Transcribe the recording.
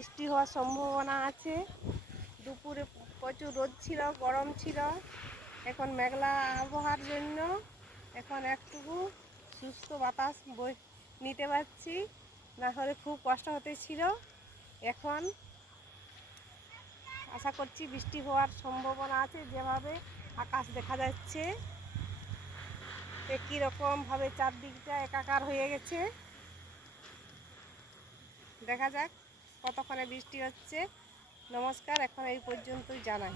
বৃষ্টি হওয়ার সম্ভাবনা আছে। দুপুরে প্রচুর রোদ ছিল, গরম ছিল, এখন মেঘলা আবহাওয়ার জন্য এখন একটুকু সুস্থ বাতাস নিতে পারছি, না হলে খুব কষ্ট হতে ছিল। এখন আশা করছি বৃষ্টি হওয়ার সম্ভাবনা আছে, যেভাবে আকাশ দেখা যাচ্ছে একই রকমভাবে চারদিকটা একাকার হয়ে গেছে। দেখা যাক কতক্ষণে বৃষ্টি হচ্ছে। নমস্কার, এখন এই পর্যন্তই জানাই।